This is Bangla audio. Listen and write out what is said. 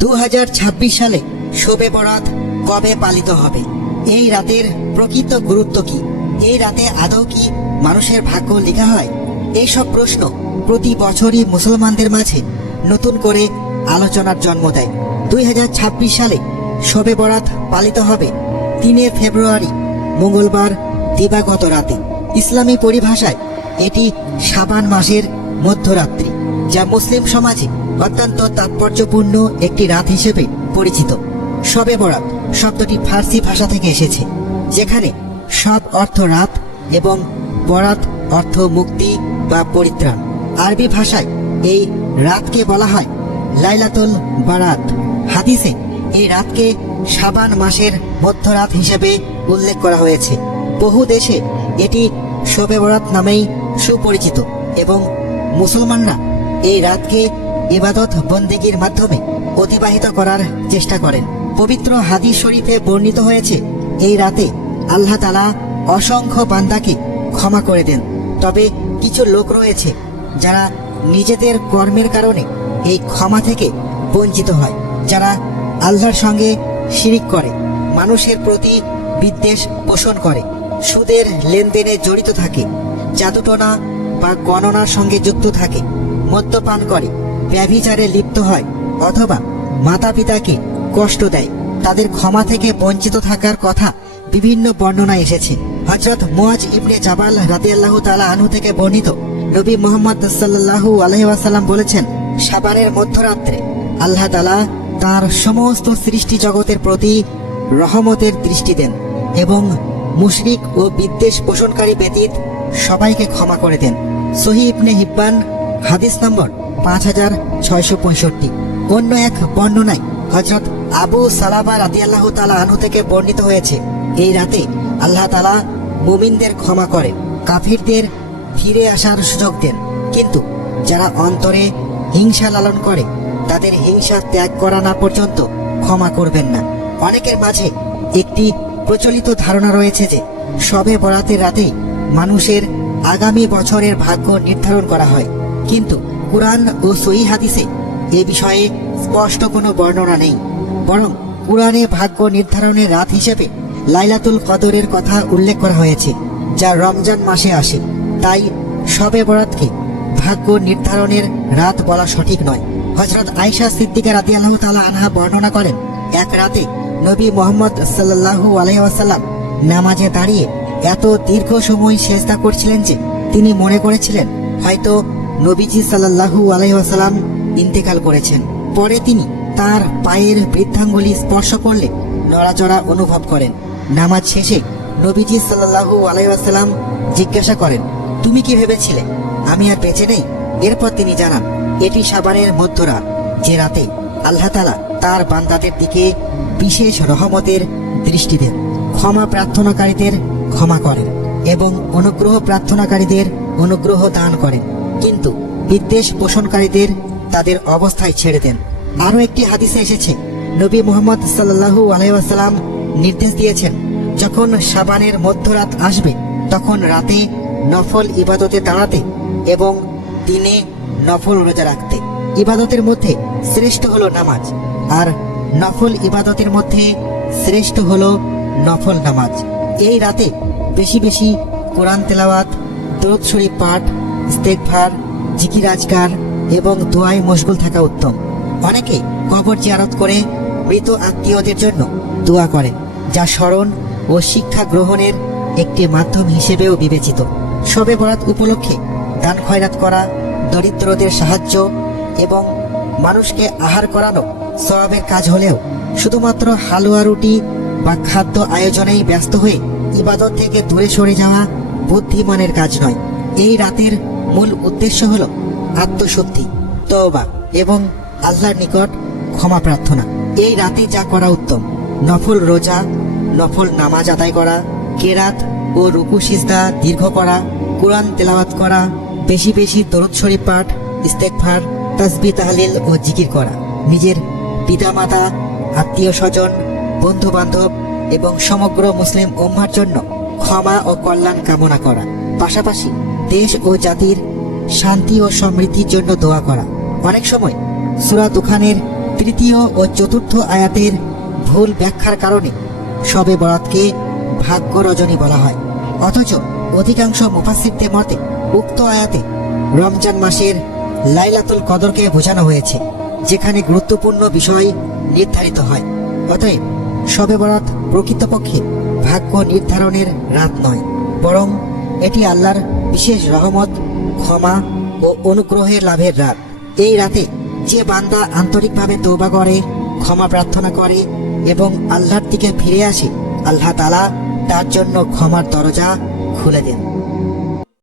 2026 সালে শবে বরাত কবে পালিত হবে? এই রাতের প্রকৃত গুরুত্ব কি? এই রাতে আদৌ কি মানুষের ভাগ্য লেখা হয়? এইসব প্রশ্ন প্রতি বছরই মুসলমানদের মাঝে নতুন করে আলোচনার জন্ম দেয়। 2026 সালে শবে বরাত পালিত হবে 3 ফেব্রুয়ারি মঙ্গলবার দিবাগত রাতে। ইসলামী পরিভাষায় এটি শাবান মাসের মধ্যরাত্রি, যা মুসলিম সমাজে অত্যন্ত তাৎপর্যপূর্ণ একটি রাত হিসেবে পরিচিত। শবে বরাত শব্দটি ফার্সি ভাষা থেকে এসেছে, যেখানে শব অর্থ রাত এবং বরাত অর্থ মুক্তি বা পরিত্রাণ। আরবি ভাষায় এই রাতকে বলা হয় লাইলাতুল বারাত। হাদিসে এই রাতকে শাবান মাসের মধ্যরাত হিসেবে উল্লেখ করা হয়েছে। বহু দেশে এটি শবে বরাত নামেই সুপরিচিত এবং মুসলমানরা এই রাতকে ইবাদত বন্দেগীর মাধ্যমে অতিবাহিত করার চেষ্টা করেন। পবিত্র হাদিস শরীফে বর্ণিত হয়েছে, এই রাতে আল্লাহ তাআলা অসংখ্য বান্দাকে ক্ষমা করে দেন। তবে কিছু লোক রয়েছে যারা নিজেদের কর্মের কারণে এই ক্ষমা থেকে বঞ্চিত হয়, যারা আল্লাহর সঙ্গে শিরিক করে, মানুষের প্রতি বিদ্বেষ পোষণ করে, সুদের লেনদেনে জড়িত থাকে, জাদুটোনা বা গণনার সঙ্গে যুক্ত থাকে, মদ্যপান করে, ব্যভিচারে লিপ্ত হয় অথবা মাতা পিতাকে কষ্ট দেয়। তাদের ক্ষমা থেকে বঞ্চিত থাকার কথা বিভিন্ন বর্ণনায় এসেছে। হযরত মুআজ ইবনে জাবাল রাদিয়াল্লাহু তাআলা আনহু থেকে বর্ণিত, নবী মুহাম্মদ সাল্লাল্লাহু আলাইহি ওয়াসাল্লাম বলেছেন, শাবানের মধ্যরাত্রে আল্লাহ তাআলা তার সমস্ত সৃষ্টি জগতের প্রতি রহমতের দৃষ্টি দেন এবং মুশরিক ও বিদ্বেষ পোষণকারী ব্যতীত সবাইকে ক্ষমা করে দেন। সহিহ ইবনে হিব্বান হাদিস নম্বর 5665। অন্য এক বর্ণনায় হযরত আবু সালামা রাদিয়াল্লাহু তাআলা আনহু থেকে বর্ণিত হয়েছে, এই রাতে আল্লাহ তাআলা মুমিনদের ক্ষমা করেন, কাফিরদের ফিরে আসার সুযোগ দেন, কিন্তু যারা অন্তরে হিংসা লালন করে তাদের হিংসা ত্যাগ করা না পর্যন্ত ক্ষমা করবেন না। অনেকের মাঝে একটি প্রচলিত ধারণা রয়েছে যে শবে বরাতের রাতে মানুষের আগামী বছরের ভাগ্য নির্ধারণ করা হয়, কিন্তু কুরআন ও সহিহ হাদিসে এ বিষয়ে স্পষ্ট কোনো বর্ণনা নেই। বরং কুরআনে ভাগ্য নির্ধারণের রাত হিসেবে লাইলাতুল কদরের কথা উল্লেখ করা হয়েছে, যা রমজান মাসে আসে। তাই শবে বরাতকে ভাগ্য নির্ধারণের রাত বলা সঠিক নয়। হযরত আয়েশা সিদ্দিকা রাদিয়াল্লাহু তাআলা আনহা বর্ণনা করেন, এক রাতে নবী মুহাম্মদ সাল্লাল্লাহু আলাইহি ওয়াসাল্লাম নামাজে দাঁড়িয়ে এত দীর্ঘ সময় সেজদা করছিলেন যে তিনি মনে করেছিলেন হয়তো নবীজি সাল্লাল্লাহু আলাইহি ওয়াসাল্লাম ইন্তেকাল করেছেন। পরে তিনি তার পায়ের বৃদ্ধাঙ্গুলি স্পর্শ করলে নড়াচড়া অনুভব করেন। নামাজ শেষে নবীজি সাল্লাল্লাহু আলাইহি ওয়াসাল্লাম জিজ্ঞাসা করেন, তুমি কি ভেবেছিলে আমি আর বেঁচে নেই? এরপর তিনি জানান, এটি শাবানের মধ্যরাত, যে রাতে আল্লাহ তাআলা তার বান্দাদের দিকে বিশেষ রহমতের দৃষ্টি দেন, ক্ষমা প্রার্থনাকারীদের ক্ষমা করেন এবং অনুগ্রহ প্রার্থনাকারীদের অনুগ্রহ দান করেন, কিন্তু বিদ্বেষ পোষণকারীদের তাদের অবস্থায় ছেড়ে দেন। আরও একটি হাদিসে এসেছে, নবী মুহাম্মদ সাল্লাল্লাহু আলাইহি ওয়াসাল্লাম নির্দেশ দিয়েছেন, যখন শাবানের মধ্যরাত আসবে তখন রাতে নফল ইবাদতে দাঁড়াতে এবং দিনে নফল রোজা রাখতে। ইবাদতের মধ্যে শ্রেষ্ঠ হলো নামাজ, আর নফল ইবাদতের মধ্যে শ্রেষ্ঠ হলো নফল নামাজ। এই রাতে বেশি বেশি কোরআন তেলাওয়াত, দরুদ শরীফ পাঠ, ইস্তেগফার, জিকির আজকার এবং দোয়ায় মশগুল থাকা উত্তম। অনেকে কবর জিয়ারত করে মৃত আত্মীয়দের জন্য দোয়া করেন, যা স্মরণ ও শিক্ষা গ্রহণের একটি মাধ্যম হিসেবেও বিবেচিত। শবে বরাত উপলক্ষে দান খয়রাত করা, দরিদ্রদের সাহায্য এবং মানুষকে আহার করানো সওয়াবের কাজ হলেও শুধুমাত্র হালুয়া রুটি বা খাদ্য আয়োজনেই ব্যস্ত হয়ে ইবাদত থেকে দূরে সরে যাওয়া বুদ্ধিমানের কাজ নয়। এই রাতের মূল উদ্দেশ্য হল আত্মশুদ্ধি, তওবা এবং আল্লাহর নিকট ক্ষমা প্রার্থনা। এই রাতে যা করা উত্তম, নফল রোজা, নফল নামাজ আদায় করা, কেরাত ও রুকু সিজদা দীর্ঘ করা, কুরআন তেলাওয়াত করা, বেশি বেশি দরুদ শরীফ পাঠ, ইস্তেগফার, তাসবিহ তাহলিল ও জিকির করা, নিজের পিতামাতা, আত্মীয় স্বজন, বন্ধু বান্ধব এবং সমগ্র মুসলিম উম্মাহর জন্য ক্ষমা ও কল্যাণ কামনা করা, পাশাপাশি দেশ ও জাতির শান্তি ও সমৃদ্ধির জন্য দোয়া করা। অনেক সময় সূরা দুখানের তৃতীয় ও চতুর্থ আয়াতের ভুল ব্যাখ্যার কারণে শবে বরাতকে ভাগ্য রজনী বলা হয়। অথচ অধিকাংশ মুফাসসিরদের মতে উক্ত আয়াতে রমজান মাসের লাইলাতুল কদরকে বোঝানো হয়েছে, যেখানে গুরুত্বপূর্ণ বিষয় নির্ধারিত হয়। অতএব শবে বরাত প্রকৃতপক্ষে ভাগ্য নির্ধারণের রাত নয়, বরং এটি আল্লাহর বিশেষ রহমত, ক্ষমা ও অনুগ্রহের লাভের রাত। এই রাতে যে বান্দা আন্তরিকভাবে তওবা করে, ক্ষমা প্রার্থনা করে এবং আল্লাহর দিকে ফিরে আসে, আল্লাহ তাআলা তার জন্য ক্ষমার দরজা খুলে দেন।